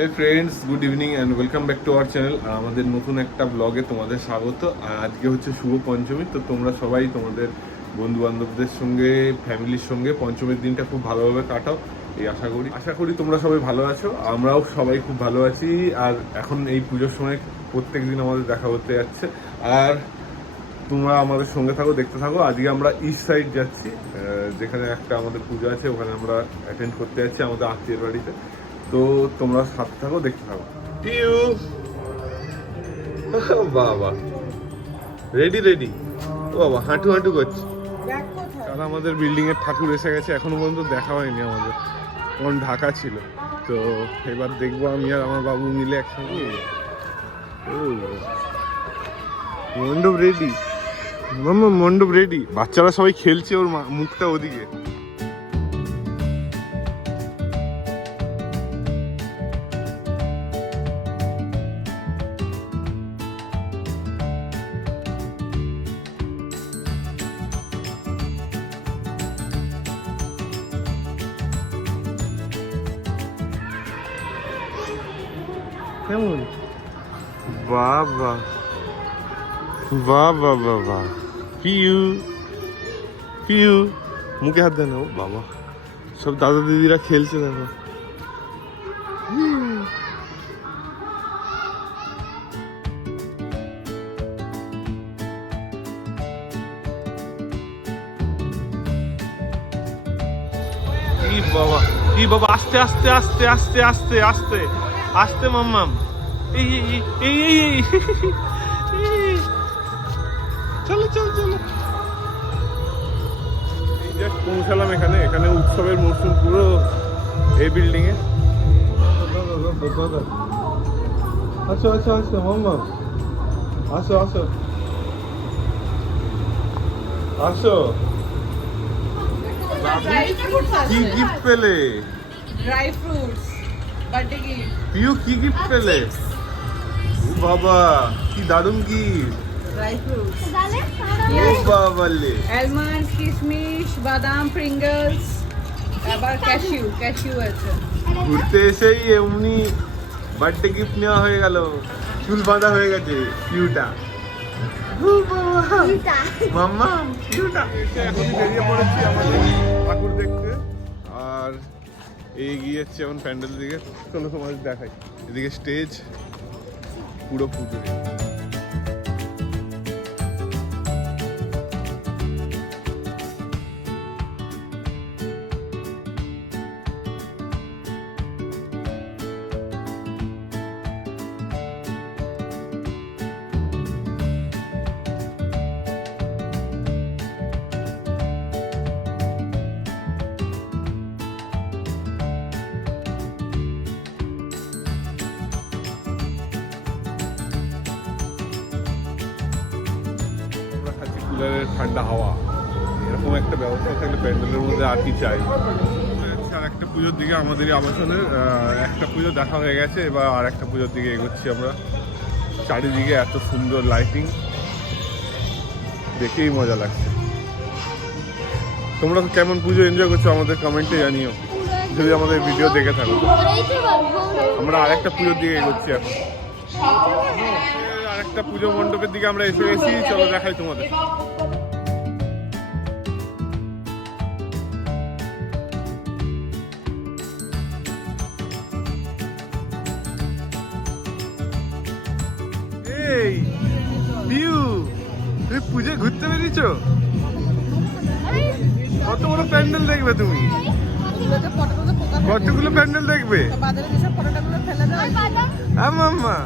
Hey friends, good evening and welcome back to our channel. আর আমাদের নতুন একটা ব্লগে তোমাদের স্বাগত। আর আজকে হচ্ছে শুভ পঞ্চমী, তো তোমরা সবাই তোমাদের বন্ধু বান্ধবদের সঙ্গে, ফ্যামিলির সঙ্গে পঞ্চমীর দিনটা খুব ভালোভাবে কাটাও, এই আশা করি তোমরা সবাই ভালো আছো। আমরাও সবাই খুব ভালো আছি। আর এখন এই পুজোর সময় প্রত্যেক দিন আমাদের দেখা হতে যাচ্ছে, আর তোমরা আমাদের সঙ্গে থাকো, দেখতে থাকো। আজকে আমরা ইস্ট সাইড যাচ্ছি, যেখানে একটা আমাদের পুজো আছে, ওখানে আমরা অ্যাটেন্ড করতে যাচ্ছি আমাদের আত্মীয়ের বাড়িতে। তো তোমরা সাথে থাকো, দেখতে থাকো। টিউ বাবা রেডি রেডি, ও বাবা হাঁটু হাঁটু করছে। কাল আমাদের বিল্ডিং এর ঠাকুর এসে গেছে, এখনো পর্যন্ত দেখা হয়নি আমাদের, কারণ ঢাকা ছিল। তো এবার দেখবো আমি আর আমার বাবু মিলে একসঙ্গে। ও মণ্ডপ রেডি, মাম্মা মণ্ডপ রেডি। বাচ্চারা সবাই খেলছে, ওর মুখটা ওদিকে। কেমন? বাবা বাবা বাবা, পিউ পিউ, মুখে হাত দেন। ও বাবা, সব দাদা দিদিরা খেলছে, দেখো। কি বাবা, কি বাবা, আস্তে আস্তে আস্তে আস্তে আস্তে আস্তে আস্তে মাম্মাম। এই এই এই এই চলো চলো চলো। এই জাস্ট পৌঁছালাম এখানে। এখানে উৎসবের মরশুম পুরো এই বিল্ডিং এ। আসো আসো আসো মাম্মাম, আসো আসো আসো। কি গিফট পেলে? Dry fruits, birthday gift. Piu কি গিফট পেলে? ও বাবা, কি দারুণ গিফট। ড্রাই ফ্রুটস, ও বাবা লে, আলমন্ডস, কিশমিশ, বাদাম, প্রিঙ্গলস, আবার ক্যাশিউ আছে। ঘুরতে এসেই এমনি বার্থডে গিফট নেওয়া হয়ে গেল, চুল বাঁধা হয়ে গেছে পিউটা। মাম্মা পিউটা। এখন বেরিয়ে পড়েছি আমাদের ঠাকুর দেখতে, আর এগিয়ে যাচ্ছে এখন প্যান্ডেলের দিকে। চলো তোমাদের দেখাই, এদিকে স্টেজ পুরো পুজো। ঠান্ডা হাওয়া, এরকম একটা ব্যবস্থা থাকলে প্যান্ডেলের মধ্যে আর কি চাই। আর একটা পুজোর দিকে আমাদেরই আবাসনের একটা পুজো দেখা হয়ে গেছে, এবার আর একটা পুজোর দিকে এগোচ্ছি আমরা। চারিদিকে এত সুন্দর লাইটিং, দেখেই মজা লাগছে। তোমরা কেমন পুজো এনজয় করছো আমাদের কমেন্টে জানিও, যদি আমাদের ভিডিও দেখে থাকো। আমরা আর একটা পুজোর দিকে এগোচ্ছি এখন, আরেকটা পুজো মণ্ডপের দিকে আমরা এসে গেছি। চলো দেখাই তোমাদের। এই পিউ, তুমি পুজো ঘুরতে বেরিয়েছো? কত বড় প্যান্ডেল দেখবে তুমি? কতগুলো প্যান্ডেল দেখবে? বাজারে যেসব ফটোটাগুলো ফেলে দাও। মাম্মা